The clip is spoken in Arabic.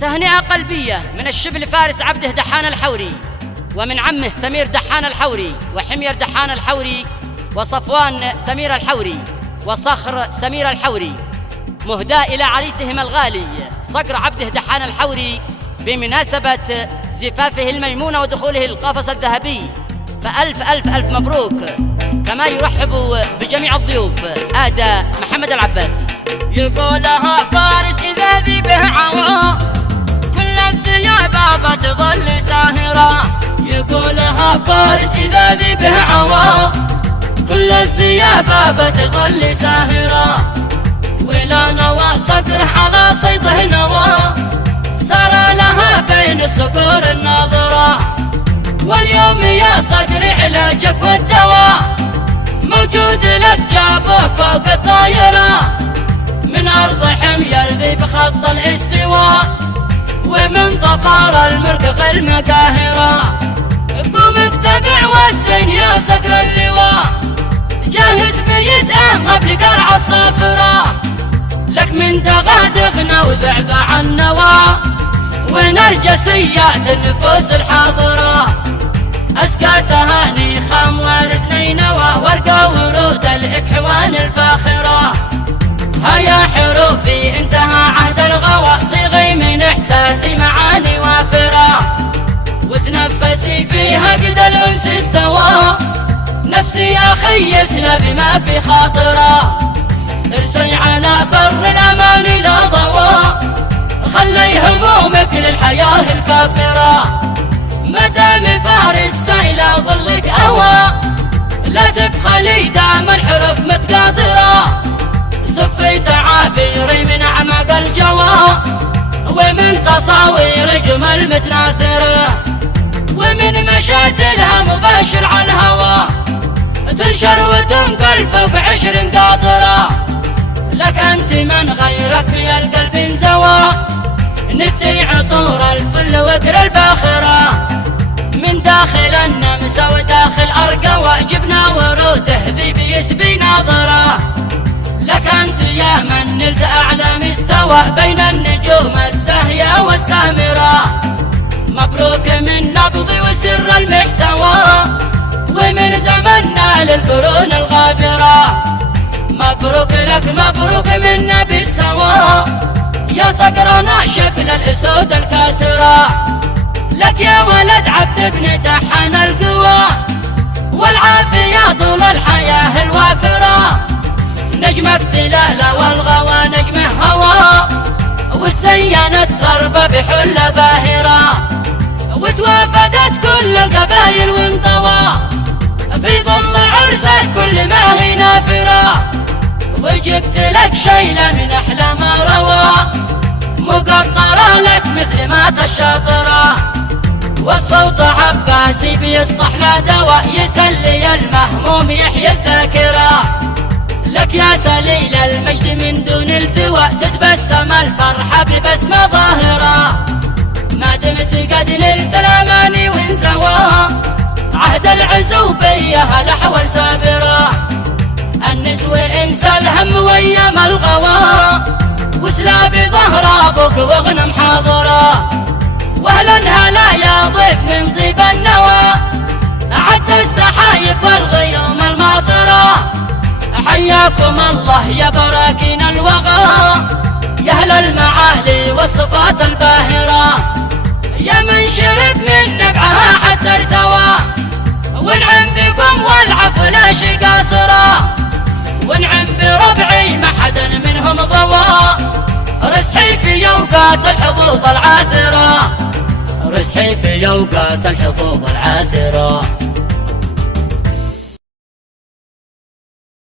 تهنئة قلبية من الشبل فارس عبده دحان الحوري، ومن عمه سمير دحان الحوري، وحمير دحان الحوري، وصفوان سمير الحوري، وصخر سمير الحوري، مهداة إلى عريسهم الغالي صقر عبده دحان الحوري بمناسبة زفافه الميمون ودخوله القفص الذهبي، فألف ألف ألف مبروك. كما يرحب بجميع الضيوف آدى محمد العباسي. يقولها فارس إذا ذي به عوا كل الثياب بتظل ساهرة. يقولها فارس إذا ذي به عوا كل الثياب بتظل ساهرة. ولا نوى صقره على صيده نوى صار لها بين الصقور الناظرة. واليوم يا صقري علاجك والدواء موجود لك جابه فوق الطايرة. من أرض حمير ذي بخط الاستواء ومن ظفار الملك غير مقاهرة. قوم اتبع والزين يا صقر اللواء جاهز بيتأهب لقرع الصافرة. لك من دغادغنا وذعذع النوى ونرجسيات النفوس الحاضرة. أزكى تهاني خام وارد نينوى ورقة ورود الإكحوان الفاخرة. هيا حروفي انتهى عهد الغوى صيغي من إحساسي معاني وافرة. وتنفسي فيها قد الأنس استوى نفسي أخيسنا بما في خاطرة. ارسي على بر الأمان لا ضوى خلي همومك للحياة الكافرة. مدام فارس سايلة ظلك أوى لا تبخلي دام الحروف متقاطرة. صفي تعابيري من أعماق الجوى ومن تصاوير جمل متناثرة. ومن مشاتلها مباشر على الهوى تنشر وتنقل فوق 20 قاطرة. لك أنت من غيرك في القلب انزوى ندي عطور الفل وقر الباخرة. من داخل النمس وداخل أرقوى جبنا وروده ذي بيسبي ناظرة. لك أنت يا من نلت أعلى مستوى بين النجوم الزاهية والسامرة. مبروك من نبض وسر المحتوى ومن زمننا للقرون الغابرة. مبروك لك مبروك منا بالسوا يا صقرنا شكل الأسود الكاسرة. لك يا ولد عبد بن دحان القوى والعافية طول الحياة الوافرة. نجمك تلالة والغوى نجمه هوى وتزينت ضربة بحلة باهرة. وتوافدت كل القبايل وانطوى في ظل عرسك كل ما هي نافرة. وجبت لك شيلة من أحلى ما روى مقطرة لك مثل مات الشاطرة. والصوت عباسي بيسطح لا دواء يسلي المهموم يحيي الذاكرة. لك يا سليل المجد من دون التواء تتبسم الفرحة ببسمة ظاهرة. ما دمت قد نلت الأماني وانزوى عهد العزوبية الأحوال سابرة. النسوة انسى الهم ويام الغوى وسلا بظهر أبوك واغنم حاضرة. واهلا هلا يا ضيف من طيب النوى عد السحايب والغيوم الماطرة. حياكم الله يا براكين الوغى يا أهل المعالي والصفات الباهرة. يا من شرب من نبعها حتى ارتوى وانعم بكم والعفو لا شي قاصرة. وانعم بربعي ما حدا منهم ضوى رسحي في يوقات الحظوظ العاثرة. رسحي في يوقات الحظوظ العاثرة.